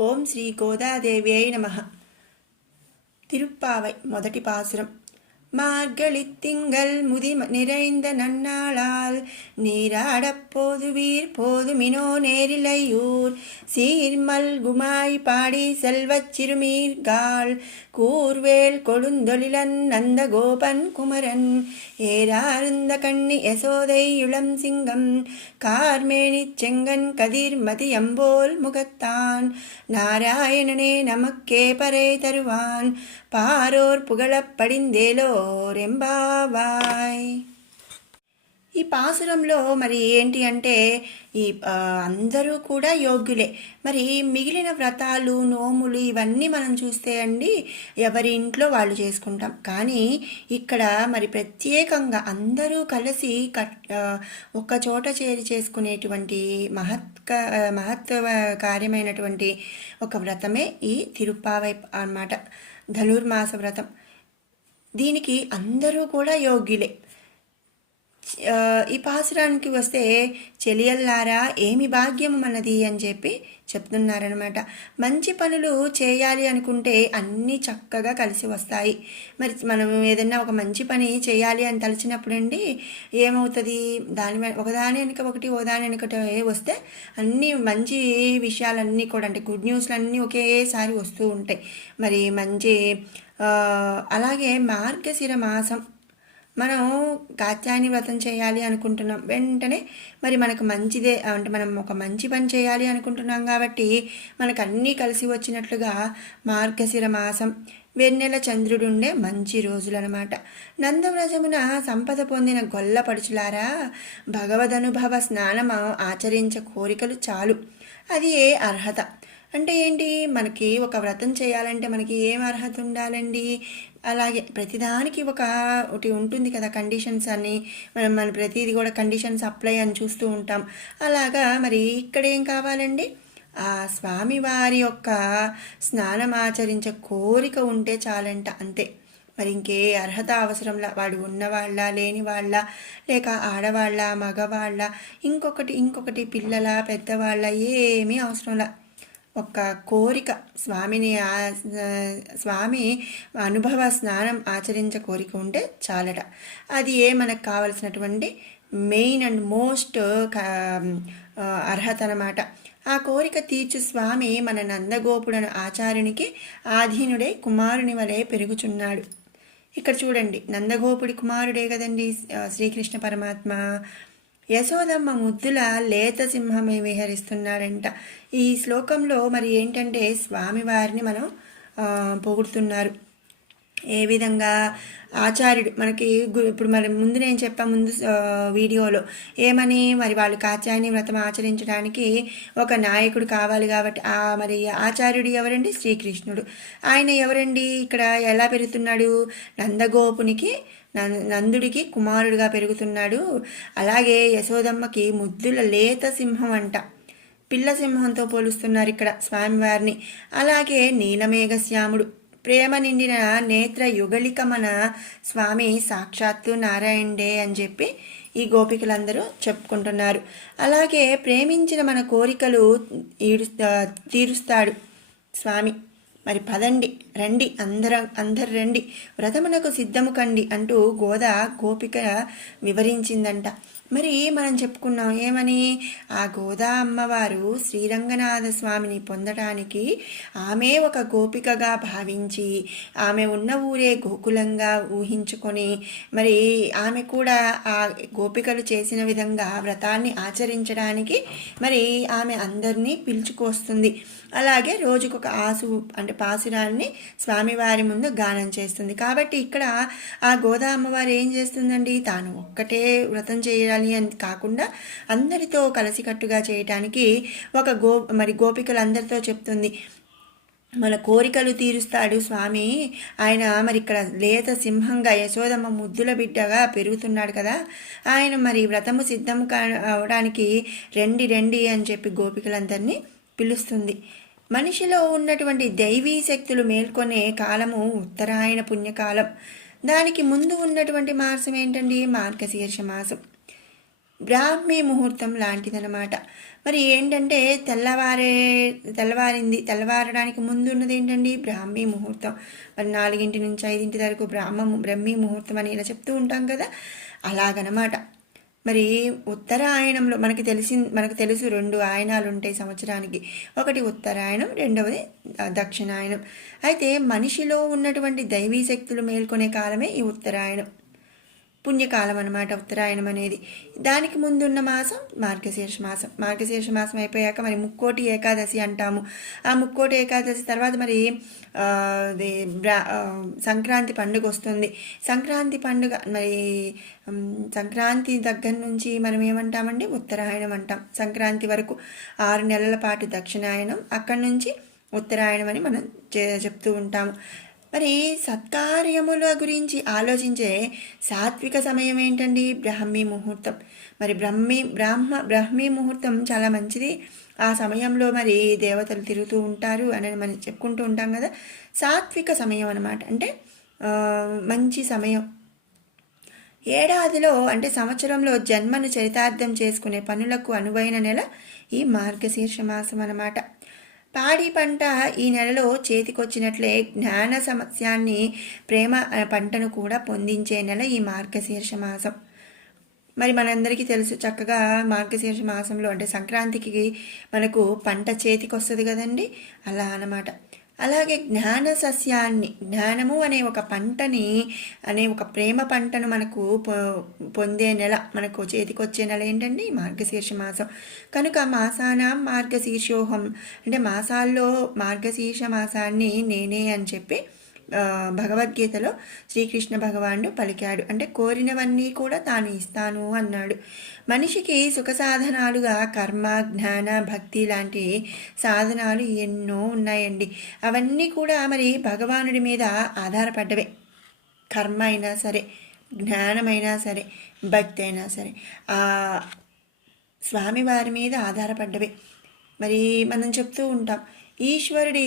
ఓం శ్రీ గోదాదేవి అయి నమ. తిరుప్పావై మొదటి పాసురం. மார்கழித் திங்கள் முதி நிறைந்த நன்னாளால் நீராடப் போதுவீர் போதுமினோ நேரிலையூர். சீர்மல் குமாய் பாடி செல்வச் சிறுமீர்கால் கூர்வேல் கொழுந்தொழிலன் நந்த கோபன் குமரன். ஏரார்ந்த கண்ணி யசோதை இளம் சிங்கம் கார்மேனிச் செங்கன் கதிர் மதியம்போல் முகத்தான். நாராயணனே நமக்கே பறை தருவான். பாரோர் புகழப்படிந்தேலோ రెంబావాయ్ ఈ పాసురంలో మరి ఏంటి అంటే ఈ అందరూ కూడా యోగ్యులే. మరి మిగిలిన వ్రతాలు నోములు ఇవన్నీ మనం చూస్తే అండి ఎవరి ఇంట్లో వాళ్ళు చేసుకుంటాం. కానీ ఇక్కడ మరి ప్రత్యేకంగా అందరూ కలిసి కట్ ఒక్క చోట చేరి చేసుకునేటువంటి మహత్క మహత్వ కార్యమైనటువంటి ఒక వ్రతమే ఈ తిరుప్పావై అన్నమాట. ధనుర్మాస వ్రతం. దీనికి అందరూ కూడా యోగ్యులే. ఈ పాసురానికి వస్తే చెలియల్లారా ఏమి భాగ్యం మనది అని చెప్పి చెప్తున్నారనమాట మంచి పనులు చేయాలి అనుకుంటే అన్నీ చక్కగా కలిసి వస్తాయి. మరి మనం ఏదైనా ఒక మంచి పని చేయాలి అని తలచినప్పుడండి ఏమవుతుంది? దాని ఒకదాని వెనుక ఒకటి ఓ దాని వెనుకటి వస్తే అన్నీ మంచి విషయాలన్నీ కూడా అంటే గుడ్ న్యూస్లన్నీ ఒకేసారి వస్తూ ఉంటాయి. మరి మంచి అలాగే మార్గశిర మాసం మనం కాత్యాయని వ్రతం చేయాలి అనుకుంటున్నాం. వెంటనే మరి మనకు మంచిదే అంటే మనం ఒక మంచి పని చేయాలి అనుకుంటున్నాం కాబట్టి మనకు అన్నీ కలిసి వచ్చినట్లుగా మార్గశిర మాసం వెన్నెల చంద్రుడుండే మంచి రోజులనమాట నందవ్రజమున సంపద పొందిన గొల్లపడుచులారా భగవదనుభవ స్నానం ఆచరించ కోరికలు చాలు. అది ఏ అర్హత. అంటే ఏంటి? మనకి ఒక వ్రతం చేయాలంటే మనకి ఏం అర్హత ఉండాలండి? అలాగే ప్రతిదానికి ఒక ఒకటి ఉంటుంది కదా కండిషన్స్ అని. మనం మన ప్రతిదీ కూడా కండిషన్స్ అప్లై అని చూస్తూ ఉంటాం. అలాగా మరి ఇక్కడ ఏం కావాలండి? ఆ స్వామివారి యొక్క స్నానం ఆచరించే కోరిక ఉంటే చాలంట అంతే. మరి ఇంకే అర్హత అవసరంలా వాడు ఉన్నవాళ్ళ లేని వాళ్ళ లేక ఆడవాళ్ళ మగవాళ్ళ ఇంకొకటి ఇంకొకటి పిల్లల పెద్దవాళ్ళ ఏమీ అవసరంలా. ఒక కోరిక. స్వామిని స్వామి అనుభవ స్నానం ఆచరించ కోరిక ఉంటే చాలట. అది ఏ మనకు కావలసినటువంటి మెయిన్ అండ్ మోస్ట్ అర్హత అనమాట ఆ కోరిక తీర్చు స్వామి మన నందగోపుడను ఆచార్యునికి ఆధీనుడే కుమారుని వలె పెరుగుచున్నాడు. ఇక్కడ చూడండి నందగోపుడి కుమారుడే కదండి శ్రీకృష్ణ పరమాత్మ? యశోదమ్మ ముద్దుల లేత సింహమే విహరిస్తున్నాడంట. ఈ శ్లోకంలో మరి ఏంటంటే స్వామివారిని మనం పొగుడుతున్నారు. ఏ విధంగా ఆచార్యుడు మనకి గు- ఇప్పుడు మరి ముందు నేను చెప్పా ముందు వీడియోలో ఏమని మరి వాళ్ళు కాచాయని వ్రతం ఆచరించడానికి ఒక నాయకుడు కావాలి కాబట్టి ఆ మరి ఆచార్యుడు ఎవరండి? శ్రీకృష్ణుడు. ఆయన ఎవరండి? ఇక్కడ ఎలా పెరుగుతున్నాడు? నందగోపునికి నందుడికి కుమారుడిగా పెరుగుతున్నాడు. అలాగే యశోదమ్మకి ముద్దుల లేత సింహం అంట. పిల్ల సింహంతో పోలుస్తున్నారు ఇక్కడ స్వామివారిని. అలాగే నీలమేఘశ్యాముడు ప్రేమ నిండిన నేత్ర యుగళిక మన స్వామి సాక్షాత్తు నారాయణుడే అని చెప్పి ఈ గోపికలందరూ చెప్పుకుంటున్నారు. అలాగే ప్రేమించిన మన కోరికలు ఈడు తీరుస్తాడు స్వామి. మరి పదండి రండి అందరం అందరు రండి వ్రతమునకు సిద్ధము కండి అంటూ గోద గోపిక వివరించిందంట. మరి మనం చెప్పుకున్నాం ఏమని? ఆ గోదా అమ్మవారు శ్రీరంగనాథ స్వామిని పొందడానికి ఆమె ఒక గోపికగా భావించి ఆమె ఉన్న ఊరే గోకులంగా ఊహించుకొని మరి ఆమె కూడా ఆ గోపికలు చేసిన విధంగా వ్రతాన్ని ఆచరించడానికి మరి ఆమె అందరినీ పిలుచుకొస్తుంది. అలాగే రోజుకొక ఆసు అంటే పాసురాన్ని స్వామివారి ముందు గానం చేస్తుంది. కాబట్టి ఇక్కడ ఆ గోదా అమ్మవారు ఏం చేస్తుందండి? తాను ఒక్కటే వ్రతం చేయాలి అని కాకుండా అందరితో కలిసికట్టుగా చేయటానికి ఒక గో మరి గోపికలందరితో చెప్తుంది. మన కోరికలు తీరుస్తాడు స్వామి. ఆయన మరి ఇక్కడ లేత సింహంగా యశోదమ్మ ముద్దుల బిడ్డగా పెరుగుతున్నాడు కదా. ఆయన మరి వ్రతము సిద్ధం కా అవడానికి రెండి రెండి అని చెప్పి గోపికలందరినీ పిలుస్తుంది. మనిషిలో ఉన్నటువంటి దైవీ శక్తులు మేల్కొనే కాలము ఉత్తరాయణ పుణ్యకాలం. దానికి ముందు ఉన్నటువంటి మాసం ఏంటండి? మార్గశీర్ష మాసం. బ్రాహ్మీ ముహూర్తం లాంటిదనమాట మరి ఏంటంటే తెల్లవారే తెల్లవారింది తెల్లవారడానికి ముందు ఉన్నది ఏంటండి? బ్రాహ్మీ ముహూర్తం. మరి నాలుగింటి నుంచి ఐదింటి వరకు బ్రాహ్మ బ్రహ్మీ ముహూర్తం అని ఇలా చెప్తూ ఉంటాం కదా? అలాగనమాట. మరి ఉత్తరాయణంలో మనకి తెలిసి మనకు తెలుసు రెండు ఆయనాలు ఉంటాయి సంవత్సరానికి. ఒకటి ఉత్తరాయణం రెండవది దక్షిణాయనం అయితే మనిషిలో ఉన్నటువంటి దైవీ శక్తులు మేల్కొనే కాలమే ఈ ఉత్తరాయణం. పుణ్యకాలం అనమాట ఉత్తరాయణం అనేది. దానికి ముందున్న మాసం మార్గశీర్ష మాసం. మార్గశీర్ష మాసం అయిపోయాక మరి ముక్కోటి ఏకాదశి అంటాము. ఆ ముక్కోటి ఏకాదశి తర్వాత మరి ఇది బ్రా సంక్రాంతి పండుగ వస్తుంది. సంక్రాంతి పండుగ మరి సంక్రాంతి దగ్గర నుంచి మనం ఏమంటామండి? ఉత్తరాయణం అంటాం. సంక్రాంతి వరకు ఆరు నెలల పాటు దక్షిణాయనం అక్కడి నుంచి ఉత్తరాయణం అని మనం చెప్తూ ఉంటాము. మరి సత్కార్యముల గురించి ఆలోచించే సాత్విక సమయం ఏంటండి? బ్రాహ్మీ ముహూర్తం. మరి బ్రహ్మీ బ్రాహ్మ బ్రాహ్మీ ముహూర్తం చాలా మంచిది. ఆ సమయంలో మరి దేవతలు తిరుగుతూ ఉంటారు అని మనం చెప్పుకుంటూ ఉంటాం కదా. సాత్విక సమయం అనమాట అంటే మంచి సమయం. ఏడాదిలో అంటే సంవత్సరంలో జన్మను చరితార్థం చేసుకునే పనులకు అనువైన నెల ఈ మార్గశీర్ష మాసం అన్నమాట. పాడి పంట ఈ నెలలో చేతికొచ్చినట్లే జ్ఞాన సమస్యాన్ని ప్రేమ పంటను కూడా పొందించే నెల ఈ మార్గశీర్ష మాసం. మరి మనందరికీ తెలుసు చక్కగా మార్గశీర్ష మాసంలో అంటే సంక్రాంతికి మనకు పంట చేతికి వస్తుంది కదండి? అలా అన్నమాట. అలాగే జ్ఞాన సస్యాన్ని జ్ఞానము అనే ఒక పంటని అనే ఒక ప్రేమ పంటను మనకు పొ- పొందే నెల మనకు చేతికొచ్చే నెల ఏంటండి? మార్గశీర్ష మాసం. కనుక మాసానాం మార్గశీర్షోహం. అంటే మాసాల్లో మార్గశీర్ష మాసాన్ని నేనే అని చెప్పి భగవద్గీతలో శ్రీకృష్ణ భగవానుడు పలికాడు. అంటే కోరినవన్నీ కూడా తాను ఇస్తాను అన్నాడు. మనిషికి సుఖ సాధనాలుగా కర్మ జ్ఞాన భక్తి లాంటి సాధనాలు ఎన్నో ఉన్నాయండి. అవన్నీ కూడా మరి భగవానుడి మీద ఆధారపడ్డవే. కర్మ అయినా సరే జ్ఞానమైనా సరే భక్తి అయినా సరే ఆ స్వామివారి మీద ఆధారపడ్డవే. మరి మనం చెప్తూ ఉంటాం ఈశ్వరుడి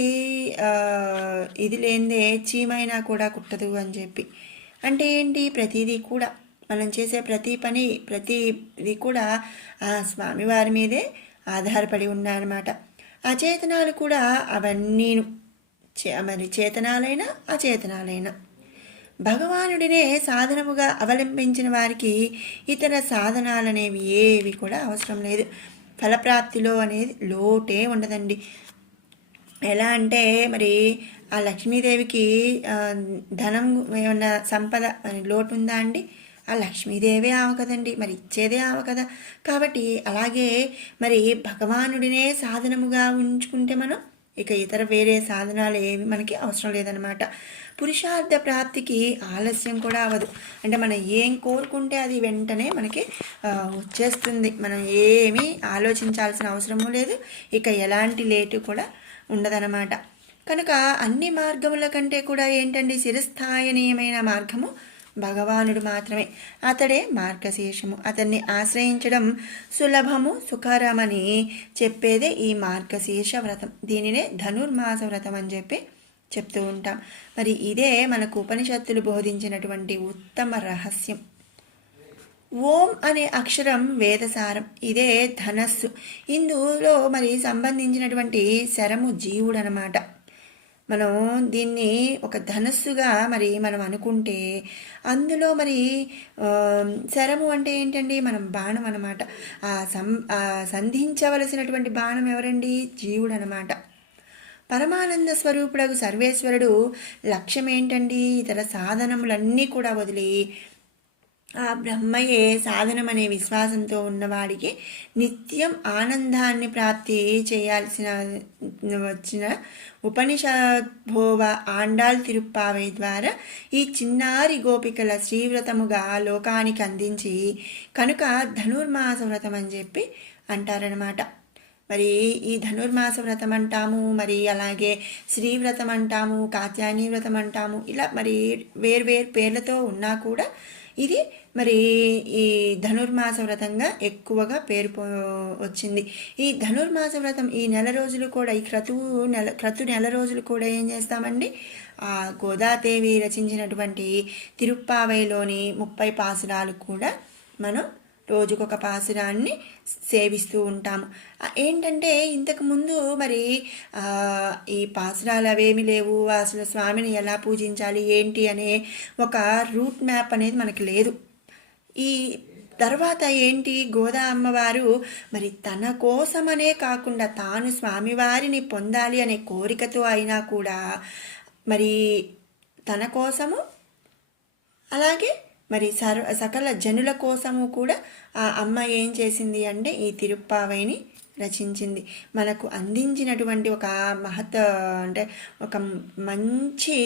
ఇది లేనిదే చీమైనా కూడా కుట్టదు అని చెప్పి. అంటే ఏంటి? ప్రతిదీ కూడా మనం చేసే ప్రతి పని ప్రతిది కూడా ఆ స్వామివారి మీదే ఆధారపడి ఉన్నాయన్నమాట అచేతనాలు కూడా అవన్నీ చే మరి చేతనాలైనా అచేతనాలైనా. భగవానుడినే సాధనముగా అవలంబించిన వారికి ఇతర సాధనాలనేవి ఏవి కూడా అవసరం లేదు. ఫలప్రాప్తిలో అనేది లోటే ఉండదండి. ఎలా అంటే మరి ఆ లక్ష్మీదేవికి ధనం ఏమన్నా సంపద లోటు ఉందా అండి? ఆ లక్ష్మీదేవే ఆమె కదండి. మరి ఇచ్చేదే ఆమె కదా. కాబట్టి అలాగే మరి భగవానుడినే సాధనముగా ఉంచుకుంటే మనం ఇక ఇతర వేరే సాధనాలు ఏవి మనకి అవసరం లేదనమాట పురుషార్థ ప్రాప్తికి ఆలస్యం కూడా అవ్వదు. అంటే మనం ఏం కోరుకుంటే అది వెంటనే మనకి వచ్చేస్తుంది. మనం ఏమీ ఆలోచించాల్సిన అవసరము లేదు. ఇక ఎలాంటి లేటు కూడా ఉండదన్నమాట. కనుక అన్ని మార్గముల కంటే కూడా ఏంటండి శిరస్థాయనీయమైన మార్గము? భగవానుడు మాత్రమే. అతడే మార్గశీర్షము అతన్ని ఆశ్రయించడం సులభము సుఖరమని చెప్పేదే ఈ మార్గశీర్ష వ్రతం. దీనినే ధనుర్మాస వ్రతం అని చెప్పి చెప్తూ ఉంటాం. మరి ఇదే మనకు ఉపనిషత్తులు బోధించినటువంటి ఉత్తమ రహస్యం. ఓం అనే అక్షరం వేదసారం. ఇదే ధనస్సు. ఇందులో మరి సంబంధించినటువంటి శరము జీవుడు అనమాట మనం దీన్ని ఒక ధనస్సుగా మరి మనం అనుకుంటే అందులో మరి శరము అంటే ఏంటండి? మనం బాణం అనమాట ఆ సం సంధించవలసినటువంటి బాణం ఎవరండి? జీవుడు అనమాట పరమానంద స్వరూపుడగు సర్వేశ్వరుడు లక్ష్యం ఏంటండి ఇతర సాధనములన్నీ కూడా వదిలి ఆ బ్రహ్మయే సాధనమనే విశ్వాసంతో ఉన్నవాడికి నిత్యం ఆనందాన్ని ప్రాప్తి చేయాల్సిన వచ్చిన ఉపనిషద్భోవ ఆండాల్ తిరుప్పావై ద్వారా ఈ చిన్నారి గోపికల శ్రీవ్రతముగా లోకానికి అందించి కనుక ధనుర్మాస వ్రతం అని చెప్పి అంటారనమాట మరి ఈ ధనుర్మాస వ్రతం అంటాము మరి అలాగే శ్రీవ్రతం అంటాము కాత్యాయని వ్రతం అంటాము ఇలా మరి వేరు వేరు పేర్లతో ఉన్నా కూడా ఇది మరి ఈ ధనుర్మాస వ్రతంగా ఎక్కువగా పేరు వచ్చింది. ఈ ధనుర్మాస వ్రతం ఈ నెల రోజులు కూడా ఈ క్రతువు నెల క్రతు నెల రోజులు కూడా ఏం చేస్తామండి? ఆ గోదాదేవి రచించినటువంటి తిరుప్పావైలోని ముప్పై పాసురాలు కూడా మనం రోజుకొక పాసురాన్ని సేవిస్తూ ఉంటాము. ఏంటంటే ఇంతకుముందు మరి ఈ పాసురాలు అవేమి లేవు. అసలు స్వామిని ఎలా పూజించాలి? ఏంటి అనే ఒక రూట్ మ్యాప్ అనేది మనకి లేదు. ఈ తర్వాత ఏంటి? గోదా అమ్మవారు మరి తన కోసమనే కాకుండా తాను స్వామివారిని పొందాలి అనే కోరికతో అయినా కూడా మరి తన కోసము అలాగే మరి సర్వ సకల జనుల కోసము కూడా ఆ అమ్మ ఏం చేసింది అంటే ఈ తిరుప్పావైని రచించింది. మనకు అందించినటువంటి ఒక మహత్ అంటే ఒక మంచి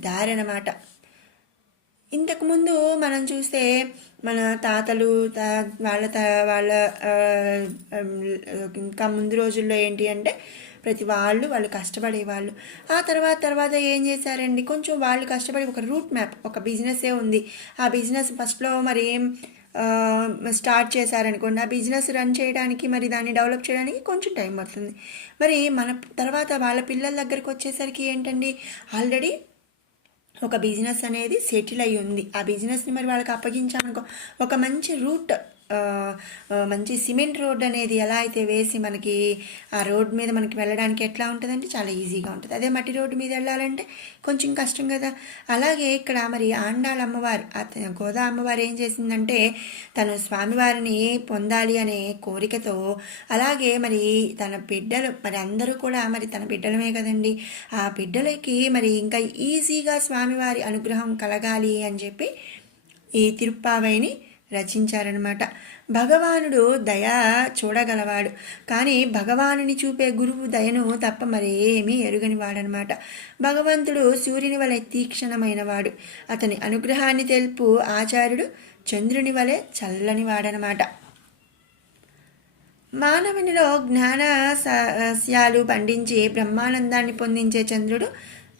దారి అన్నమాట ఇంతకుముందు మనం చూస్తే మన తాతలు వాళ్ళ వాళ్ళ ఇంకా ముందు రోజుల్లో ఏంటి అంటే ప్రతి వాళ్ళు వాళ్ళు కష్టపడేవాళ్ళు. ఆ తర్వాత తర్వాత ఏం చేశారండి? కొంచెం వాళ్ళు కష్టపడి ఒక రూట్ మ్యాప్ ఒక బిజినెస్సే ఉంది. ఆ బిజినెస్ ఫస్ట్లో మరి ఏం స్టార్ట్ చేశారనుకోండి ఆ బిజినెస్ రన్ చేయడానికి మరి దాన్ని డెవలప్ చేయడానికి కొంచెం టైం పడుతుంది. మరి మన తర్వాత వాళ్ళ పిల్లల దగ్గరికి వచ్చేసరికి ఏంటండి? ఆల్రెడీ ఒక బిజినెస్ అనేది సెటిల్ అయి ఉంది ఆ బిజినెస్ని మరి వాళ్ళకి అప్పగించామనుకో ఒక మంచి రూట్ మంచి సిమెంట్ రోడ్ అనేది ఎలా అయితే వేసి మనకి ఆ రోడ్ మీద మనకి వెళ్ళడానికి ఎట్లా ఉంటుందంటే చాలా ఈజీగా ఉంటుంది. అదే మట్టి రోడ్డు మీద వెళ్ళాలంటే కొంచెం కష్టం కదా. అలాగే ఇక్కడ మరి ఆండాళ్ళ అమ్మవారు గోదా అమ్మవారు ఏం చేసిందంటే తను స్వామివారిని పొందాలి అనే కోరికతో అలాగే మరి తన బిడ్డలు మరి అందరూ కూడా మరి తన బిడ్డలమే కదండి. ఆ బిడ్డలకి మరి ఇంకా ఈజీగా స్వామివారి అనుగ్రహం కలగాలి అని చెప్పి ఈ తిరుప్పావైని రచించారనమాట భగవానుడు దయ చూడగలవాడు. కానీ భగవానుని చూపే గురువు దయను తప్ప మరేమీ ఎరుగని వాడనమాట భగవంతుడు సూర్యుని వలె తీక్షణమైన వాడు అతని అనుగ్రహాన్ని తెలుపు ఆచార్యుడు చంద్రుని వలె చల్లని వాడనమాట మానవునిలో జ్ఞాన సస్యాలు పండించి బ్రహ్మానందాన్ని పొందించే చంద్రుడు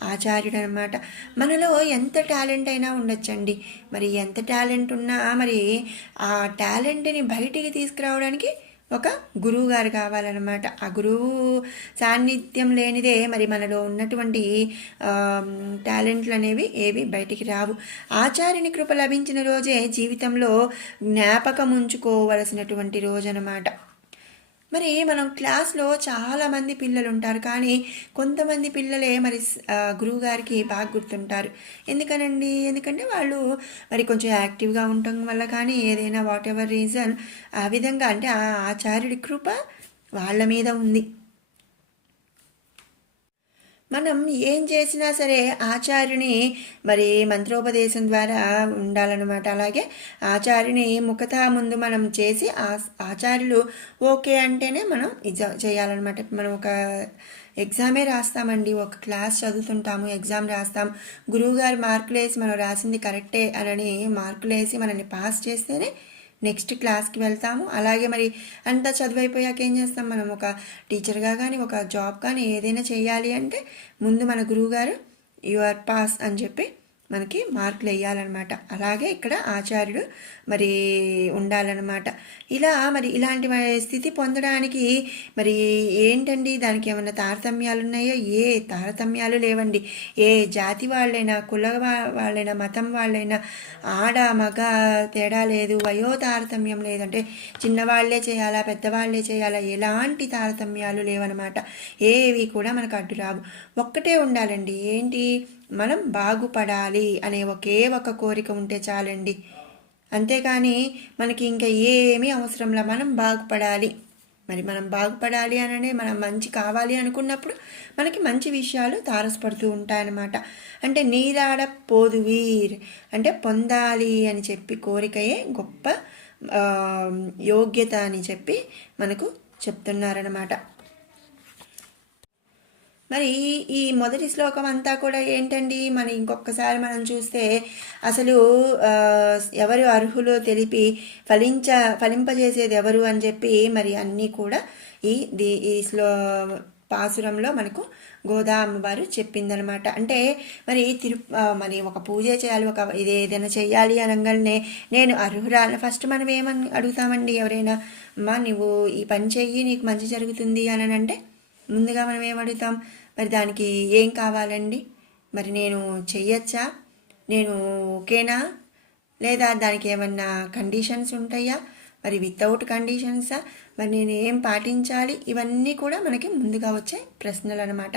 ఆచార్యుడు అనమాట మనలో ఎంత టాలెంట్ అయినా ఉండొచ్చండి. మరి ఎంత టాలెంట్ ఉన్నా మరి ఆ టాలెంట్ని బయటికి తీసుకురావడానికి ఒక గురువు గారు కావాలన్నమాట. ఆ గురువు సాన్నిధ్యం లేనిదే మరి మనలో ఉన్నటువంటి టాలెంట్లు అనేవి ఏవి బయటికి రావు. ఆచార్యుని కృప లభించిన రోజే జీవితంలో జ్ఞాపకం ఉంచుకోవలసినటువంటి రోజు అనమాట మరి మనం క్లాస్లో చాలామంది పిల్లలు ఉంటారు కానీ కొంతమంది పిల్లలే మరి గురువు గారికి బాగా గుర్తుంటారు. ఎందుకనండి? ఎందుకంటే వాళ్ళు మరి కొంచెం యాక్టివ్గా ఉండటం వల్ల కానీ ఏదైనా వాట్ ఎవర్ రీజన్ ఆ విధంగా అంటే ఆ ఆచార్యుడి కృప వాళ్ళ మీద ఉంది. మనం ఏం చేసినా సరే ఆచార్యుని మరి మంత్రోపదేశం ద్వారా ఉండాలన్నమాట. అలాగే ఆచార్యుని ముఖత ముందు మనం చేసి ఆ ఆచార్యులు ఓకే అంటేనే మనం చేయాలన్నమాట. మనం ఒక ఎగ్జామే రాస్తామండి. ఒక క్లాస్ చదువుతుంటాము ఎగ్జామ్ రాస్తాం. గురువుగారు మార్కులు వేసి మనం రాసింది కరెక్టే అని మార్కులు వేసి మనల్ని పాస్ చేస్తేనే నెక్స్ట్ క్లాస్కి వెళ్తాము. అలాగే మరి అంతా చదువు అయిపోయాక ఏం చేస్తాం? మనం ఒక టీచర్గా కానీ ఒక జాబ్ కానీ ఏదైనా చేయాలి అంటే ముందు మన గురువుగారు యు ఆర్ పాస్ అని చెప్పి మనకి మార్కులు వేయాలన్నమాట. అలాగే ఇక్కడ ఆచార్యుడు మరి ఉండాలన్నమాట. ఇలా మరి ఇలాంటి స్థితి పొందడానికి మరి ఏంటండి? దానికి ఏమైనా తారతమ్యాలు ఉన్నాయో ఏ తారతమ్యాలు లేవండి. ఏ జాతి వాళ్ళైనా కుల వాళ్ళైనా మతం వాళ్ళైనా ఆడ మగ తేడా లేదు. వయో తారతమ్యం లేదంటే చిన్నవాళ్ళే చేయాలా? పెద్దవాళ్ళే చేయాలా? ఎలాంటి తారతమ్యాలు లేవన్నమాట. ఏవి కూడా మనకు అడ్డు రావు. ఒక్కటే ఉండాలండి. ఏంటి? మనం బాగుపడాలి అనే ఒకే ఒక కోరిక ఉంటే చాలండి. అంతేకాని మనకి ఇంకా ఏమీ అవసరంలా మనం బాగుపడాలి. మరి మనం బాగుపడాలి అననే మనం మంచి కావాలి అనుకున్నప్పుడు మనకి మంచి విషయాలు తారసపడుతూ ఉంటాయన్నమాట. అంటే నీరాడ పోదు వీర్ అంటే పొందాలి అని చెప్పి కోరికయే గొప్ప యోగ్యత అని చెప్పి మనకు చెప్తున్నారనమాట మరి ఈ మొదటి శ్లోకం అంతా కూడా ఏంటండి? మన ఇంకొకసారి మనం చూస్తే అసలు ఎవరు అర్హులో తెలిపి ఫలించ ఫలింపజేసేది ఎవరు అని చెప్పి మరి అన్నీ కూడా ఈ ది ఈ శ్లో పాసురంలో మనకు గోదా అమ్మవారు చెప్పిందనమాట. అంటే మరి తిరు మరి ఒక పూజ చేయాలి ఒక ఇది ఏదైనా చేయాలి అనగానే నేను అర్హురాలు ఫస్ట్ మనం ఏమని అడుగుతామండి ఎవరైనా? అమ్మా నువ్వు ఈ పని చెయ్యి నీకు మంచి జరుగుతుంది అని అంటే ముందుగా మనం ఏమడుగుతాం మరి దానికి ఏం కావాలండి? మరి నేను చెయ్యొచ్చా? నేను ఓకేనా? లేదా దానికి ఏమన్నా కండిషన్స్ ఉంటాయా? మరి వితౌట్ కండిషన్సా మరి నేను ఏం పాటించాలి? ఇవన్నీ కూడా మనకి ముందుగా వచ్చే ప్రశ్నలు అనమాట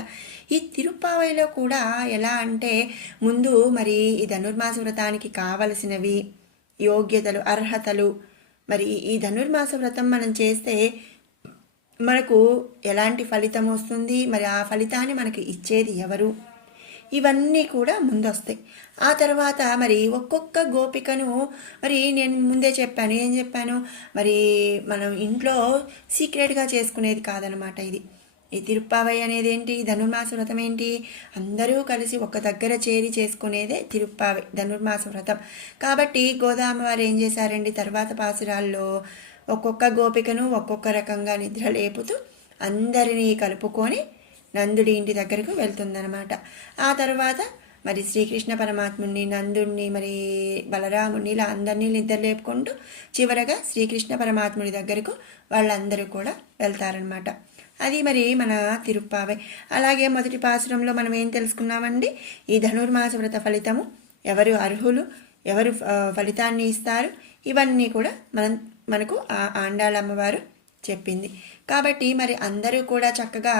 ఈ తిరుప్పావైలో కూడా ఎలా అంటే ముందు మరి ఈ ధనుర్మాస వ్రతానికి కావలసినవి యోగ్యతలు అర్హతలు. మరి ఈ ధనుర్మాస వ్రతం మనం చేస్తే మనకు ఎలాంటి ఫలితం వస్తుంది? మరి ఆ ఫలితాన్ని మనకి ఇచ్చేది ఎవరు? ఇవన్నీ కూడా ముందొస్తాయి. ఆ తర్వాత మరి ఒక్కొక్క గోపికను మరి నేను ముందే చెప్పాను. ఏం చెప్పాను? మరి మనం ఇంట్లో సీక్రెట్గా చేసుకునేది కాదనమాట ఇది. ఈ తిరుప్పావై అనేది ఏంటి ధనుర్మాస వ్రతం ఏంటి? అందరూ కలిసి ఒక దగ్గర చేరి చేసుకునేదే తిరుప్పావై ధనుర్మాస వ్రతం. కాబట్టి గోదామవారు ఏం చేశారండి? తర్వాత పాసురాల్లో ఒక్కొక్క గోపికను ఒక్కొక్క రకంగా నిద్ర లేపుతూ అందరినీ కలుపుకొని నందుడి ఇంటి దగ్గరకు వెళ్తుందనమాట ఆ తర్వాత మరి శ్రీకృష్ణ పరమాత్ముని నందుణ్ణి మరి బలరాముని ఇలా అందరినీ నిద్ర లేపుకుంటూ చివరగా శ్రీకృష్ణ పరమాత్ముని దగ్గరకు వాళ్ళందరూ కూడా వెళ్తారనమాట అది మరి మన తిరుప్పావే. అలాగే మొదటి పాసురంలో మనం ఏం తెలుసుకున్నామండి? ఈ ధనుర్మాస వ్రత ఫలితము ఎవరు అర్హులు ఎవరు ఫలితాన్ని ఇస్తారు? ఇవన్నీ కూడా మనం మనకు ఆ ఆండాళమ్మవారు చెప్పింది. కాబట్టి మరి అందరూ కూడా చక్కగా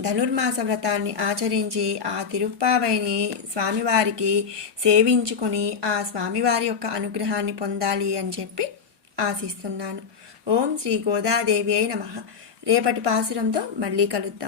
ధనుర్మాస వ్రతాన్ని ఆచరించి ఆ తిరుప్పావైని స్వామివారికి సేవించుకొని ఆ స్వామివారి యొక్క అనుగ్రహాన్ని పొందాలి అని చెప్పి ఆశిస్తున్నాను. ఓం శ్రీ గోదాదేవి అయి నమ. రేపటి పాసురంతో మళ్ళీ కలుద్దాం.